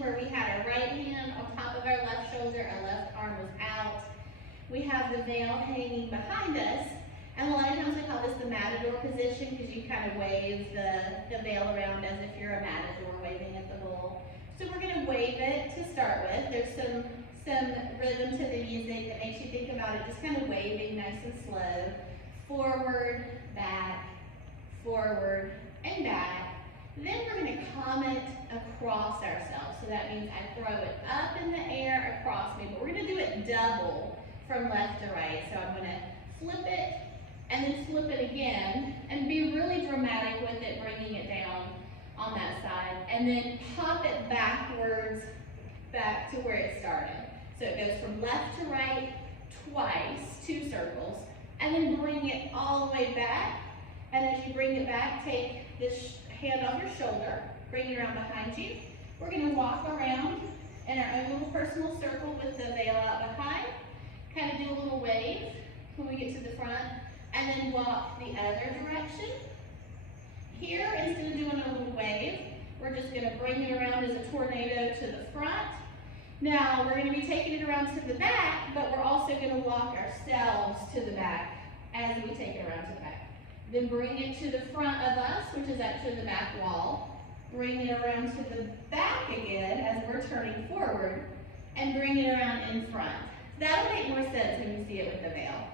where we had our right hand on top of our left shoulder, our left arm was out. We have the veil hanging behind us, and a lot of times we call this the matador position because you kind of wave the veil around as if you're a matador waving at the bull. So we're going to wave it to start with. There's some rhythm to the music that makes you think about it just kind of waving nice and slow. Forward, and back. Then we're going to comet across ourselves. So that means I throw it up in the air across me, but we're going to do it double from left to right. So I'm going to flip it and then flip it again and be really dramatic with it, bringing it down on that side. And then pop it backwards back to where it started. So it goes from left to right twice, 2 circles, and then bring it all the way back. And as you bring it back, take this hand off your shoulder, bring it around behind you. We're going to walk around in our own little personal circle with the veil out behind. Kind of do a little wave when we get to the front, and then walk the other direction. Here, instead of doing a little wave, we're just going to bring it around as a tornado to the front. Now, we're going to be taking it around to the back, but we're also going to walk ourselves to the back as we take it around to the back. Then bring it to the front of us, which is actually the back wall. Bring it around to the back again as we're turning forward, and bring it around in front. That'll make more sense when you see it with the veil.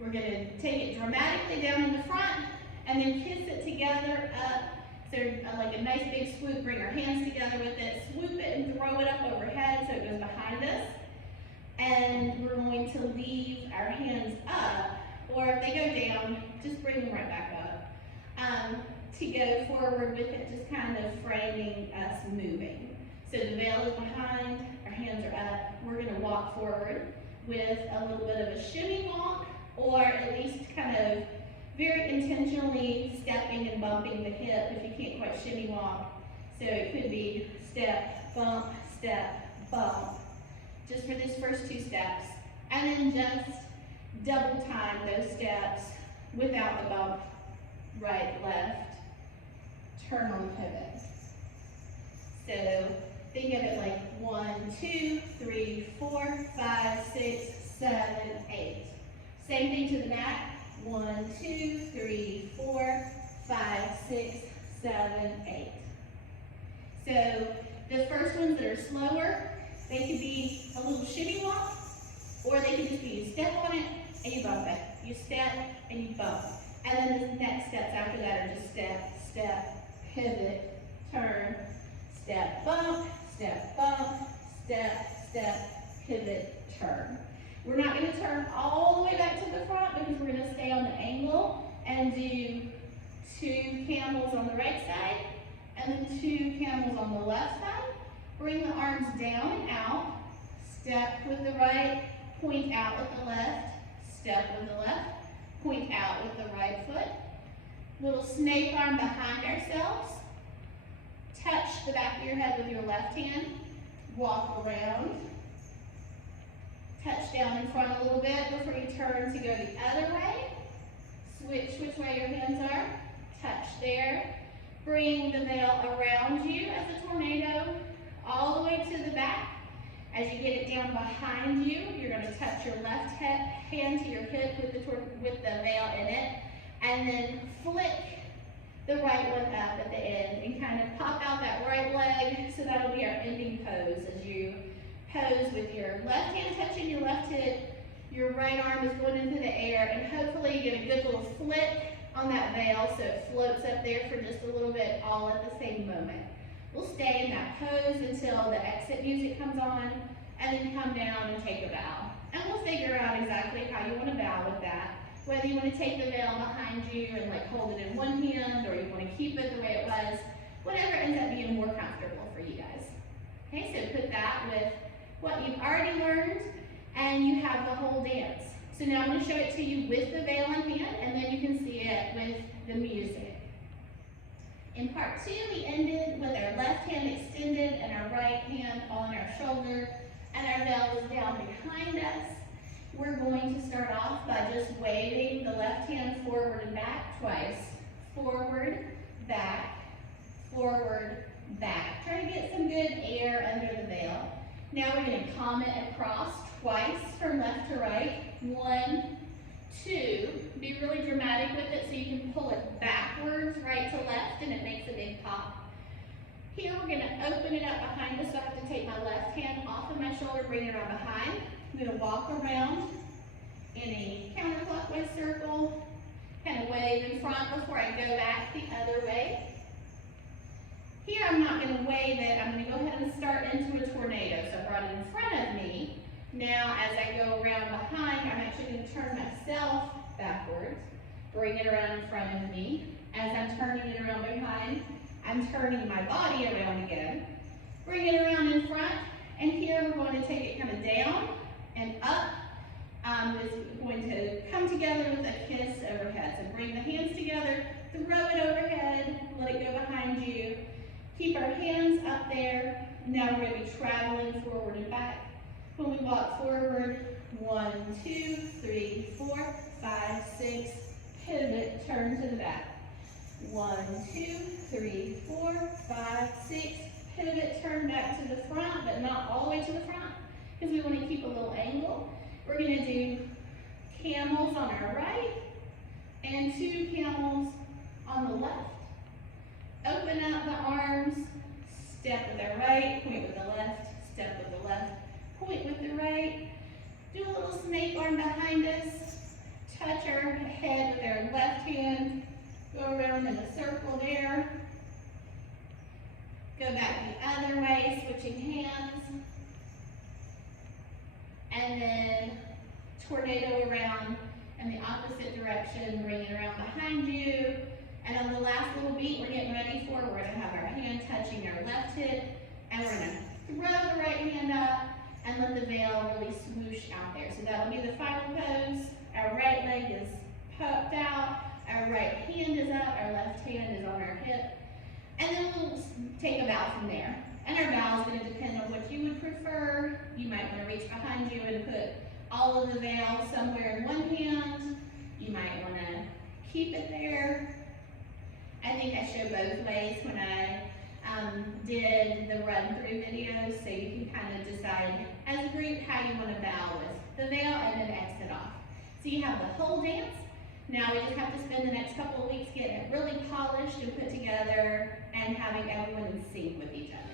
We're going to take it dramatically down in the front, and then kiss it together up. So like a nice big swoop, bring our hands together with it, swoop it and throw it up overhead so it goes behind us. And we're going to leave our hands up, or if they go down, just bring them right back up. To go forward with it, just kind of framing us moving. So the veil is behind, our hands are up. We're going to walk forward with a little bit of a shimmy walk, or at least kind of very intentionally stepping and bumping the hip if you can't quite shimmy walk. So it could be step, bump, just for these first 2 steps. And then just double time those steps without the bump, right, left, turn on the pivot. So think of it like 1, 2, 3, 4, 5, 6, 7, 8. Same thing to the back. 1, 2, 3, 4, 5, 6, 7, 8. So the first ones that are slower, they could be a little shimmy walk, or they could just be you step on it and you bump it. You step and you bump. And then the next steps after that are just step, step, pivot, turn, step, bump, step, pivot, turn. We're not going to turn all the way back to the front because we're going to stay on the angle and do 2 camels on the right side and then 2 camels on the left side. Bring the arms down and out. Step with the right, point out with the left, step with the left, point out with the right foot. Little snake arm behind ourselves. Touch the back of your head with your left hand. Walk around. Touch down in front a little bit before you turn to go the other way. Switch which way your hands are. Touch there. Bring the veil around you as a tornado all the way to the back. As you get it down behind you, you're going to touch your left hand to your hip with the veil in it, and then flick the right one up at the end and kind of pop out that right leg. So that'll be our ending pose as you pose with your left hand touching your left hip, your right arm is going into the air, and hopefully you get a good little flick on that veil so it floats up there for just a little bit all at the same moment. We'll stay in that pose until the exit music comes on, and then come down and take a bow. And we'll figure out exactly how you want to bow with that. Whether you want to take the veil behind you and like hold it in one hand, or you want to keep it the way it was, whatever ends up being more comfortable for you guys. Okay, so put that with what you've already learned, and you have the whole dance. So now I'm going to show it to you with the veil in hand, and then you can see it with the music. In part 2, we ended with our left hand extended and our right hand on our shoulder, and our veil is down behind us. We're going to start off by just waving the left hand forward and back twice. Forward, back, forward, back. Try to get some good air there under the veil. Now we're going to comment across twice from left to right. 1, 2. Be really dramatic with it so you can pull it backwards, right to left, and it makes a big pop. Here we're going to open it up behind us, so I have to take my left hand off of my shoulder, bring it around behind. I'm going to walk around in a counterclockwise circle, kind of wave in front before I go back the other way. Here I'm not going to wave it, I'm going to go ahead and start into a tornado. So I brought it in front of me. Now as I go around behind, I'm actually going to turn myself backwards, bring it around in front of me. As I'm turning it around behind, I'm turning my body around again. Bring it around in front, and here we're going to take it kind of down and up. It's going to come together with a kiss overhead. So bring the hands together, throw it overhead, let it go behind you. Keep our hands up there. Now we're going to be traveling forward and back. When we walk forward, 1, 2, 3, 4, 5, 6, pivot, turn to the back. 1, 2, 3, 4, 5, 6, pivot, turn back to the front, but not all the way to the front, because we want to keep a little angle. We're going to do camels on our right and 2 camels on the left. Open up the arms, step with our right, point with the left, step with the left, point with the right. Do a little snake arm behind us, touch our head with our left hand, go around in a circle there. Go back the other way, switching hands. And then tornado around in the opposite direction, bring it around behind you. And on the last little beat we're getting ready for, we're going to have our hand touching our left hip, and we're going to throw the right hand up and let the veil really swoosh out there. So that'll be the final pose. Our right leg is poked out, our right hand is up, our left hand is on our hip. And then we'll take a bow from there. And our bow is going to depend on what you would prefer. You might want to reach behind you and put all of the veil somewhere in one hand. You might want to keep it there. I think I showed both ways when I did the run-through videos, so you can kind of decide as a group how you want to bow with the veil and then exit off. So you have the whole dance. Now we just have to spend the next couple of weeks getting it really polished and put together and having everyone in sync with each other.